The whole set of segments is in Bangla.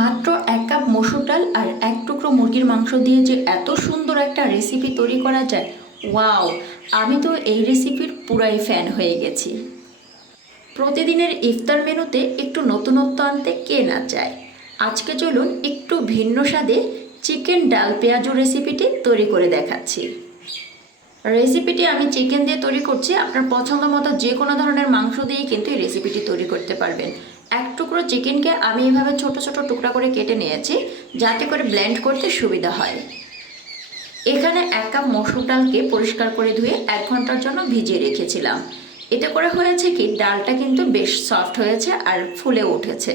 মাত্র এক কাপ মসুর ডাল আর এক টুকরো মুরগির মাংস দিয়ে যে এত সুন্দর একটা রেসিপি তৈরি করা যায়, ওয়াও! আমি তো এই রেসিপির পুরাই ফ্যান হয়ে গেছি। প্রতিদিনের ইফতার মেনুতে একটু নতুনত্ব আনতে কে না চায়? আজকে চলুন একটু ভিন্ন স্বাদে চিকেন ডাল পেঁয়াজু রেসিপিটি তৈরি করে দেখাচ্ছি। রেসিপিটি আমি চিকেন দিয়ে তৈরি করছি, আপনার পছন্দ মতো যে কোনো ধরনের মাংস দিয়ে কিন্তু এই রেসিপিটি তৈরি করতে পারবেন। এক টুকরো চিকেনকে আমি এভাবে ছোট ছোট টুকরা করে কেটে নিয়েছি, যাতে করে ব্লেন্ড করতে সুবিধা হয়। এখানে এক কাপ মসুর ডালকে পরিষ্কার করে ধুয়ে এক ঘণ্টার জন্য ভিজিয়ে রেখেছিলাম। এতে করে হয়েছে কি, ডালটা কিন্তু বেশ সফট হয়েছে আর ফুলে উঠেছে।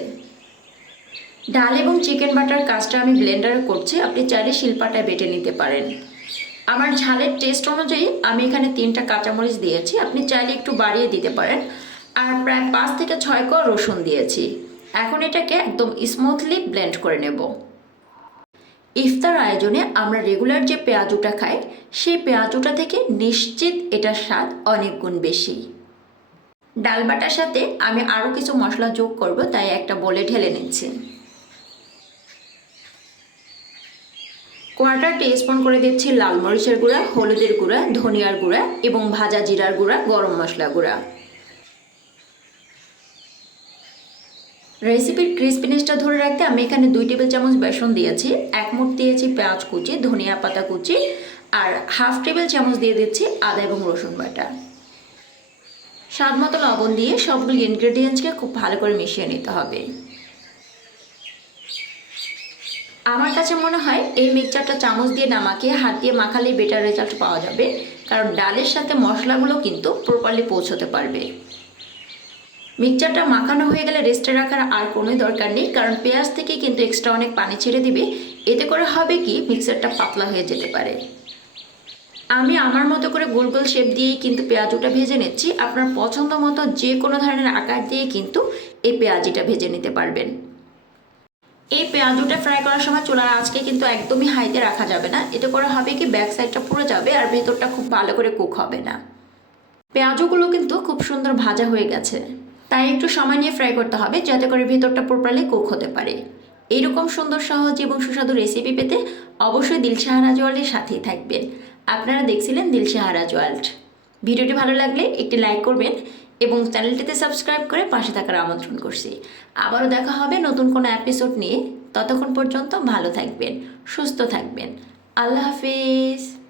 ডাল এবং চিকেন বাটার কাজটা আমি ব্লেন্ডারে করছি, আপনি চাইলে শিলপাটায় বেটে নিতে পারেন। আমার ঝালের টেস্ট অনুযায়ী আমি এখানে তিনটা কাঁচামরিচ দিয়েছি, আপনি চাইলে একটু বাড়িয়ে দিতে পারেন। আর প্রায় পাঁচ থেকে ছয় কোয়া রসুন দিয়েছি। এখন এটাকে একদম স্মুথলি ব্লেন্ড করে নেব। ইফতার আয়োজনে আমরা রেগুলার যে পেঁয়াজুটা খাই, সেই পেঁয়াজুটা থেকে নিশ্চিত এটার স্বাদ অনেক গুণ বেশি। ডাল বাটার সাথে আমি আরও কিছু মশলা যোগ করব, তাই একটা বলে ঢেলে নিচ্ছি। কোয়ার্টার টিস্পুন করে দিচ্ছি লাল মরিচের গুঁড়া, হলুদের গুঁড়া, ধনিয়ার গুঁড়া এবং ভাজা জিরার গুঁড়া, গরম মশলা গুঁড়া। রেসিপির ক্রিসপিনেসটা ধরে রাখতে আমি এখানে দুই টেবিল চামচ বেসন দিয়েছি, এক মুঠ দিয়েছি পেঁয়াজ কুচি, ধনিয়া পাতা কুচি, আর হাফ টেবিল চামচ দিয়ে দিচ্ছি আদা এবং রসুন বাটা। স্বাদ মতো লবণ দিয়ে সবগুলি ইনগ্রেডিয়েন্টসকে খুব ভালো করে মিশিয়ে নিতে হবে। আমার কাছে মনে হয় এই মিক্সচারটা চামচ দিয়ে নামাকে হাত দিয়ে মাখালেই বেটার রেজাল্ট পাওয়া যাবে, কারণ ডালের সাথে মশলাগুলো কিন্তু প্রপারলি পৌঁছতে পারবে। মিক্সচারটা মাখানো হয়ে গেলে রেস্টে রাখার আর কোনোই দরকার নেই, কারণ পেঁয়াজ থেকে কিন্তু এক্সট্রা অনেক পানি ছেড়ে দিবে। এতে করে হবে কি, মিক্সচারটা পাতলা হয়ে যেতে পারে। আমি আমার মতো করে গোল গোল শেপ দিয়েই কিন্তু পেঁয়াজুটা ভেজে নিচ্ছি। আপনার পছন্দ মতো যে কোনো ধরনের আকার দিয়ে কিন্তু এই পেঁয়াজিটা ভেজে নিতে পারবেন। এই পেঁয়াজুটা ফ্রাই করার সময় চুলার আজকে কিন্তু একদমই হাইতে রাখা যাবে না। এতে করে হবে কি ব্যাক সাইডটা পুরো যাবে আর ভেতরটা খুব ভালো করে কুক হবে না। পেঁয়াজগুলো কিন্তু খুব সুন্দর ভাজা হয়ে গেছে। তাই একটু সময় নিয়ে ফ্রাই করতে হবে যাতে করে ভেতরটা প্রপারলি কুক হতে পারে। এইরকম সুন্দর, সহজ এবং সুস্বাদু রেসিপি পেতে অবশ্যই দিলশাহারা জোয়ালের সাথেই থাকবেন। আপনারা দেখছিলেন দিলশাহারা জোয়াল্ট ভিডিওটি ভালো লাগলে একটি লাইক করবেন এবং চ্যানেলটিতে সাবস্ক্রাইব করে পাশে থাকার আমন্ত্রণ করছি। আবারও দেখা হবে নতুন কোনো এপিসোড নিয়ে। ততক্ষণ পর্যন্ত ভালো থাকবেন, সুস্থ থাকবেন। আল্লাহ হাফিজ।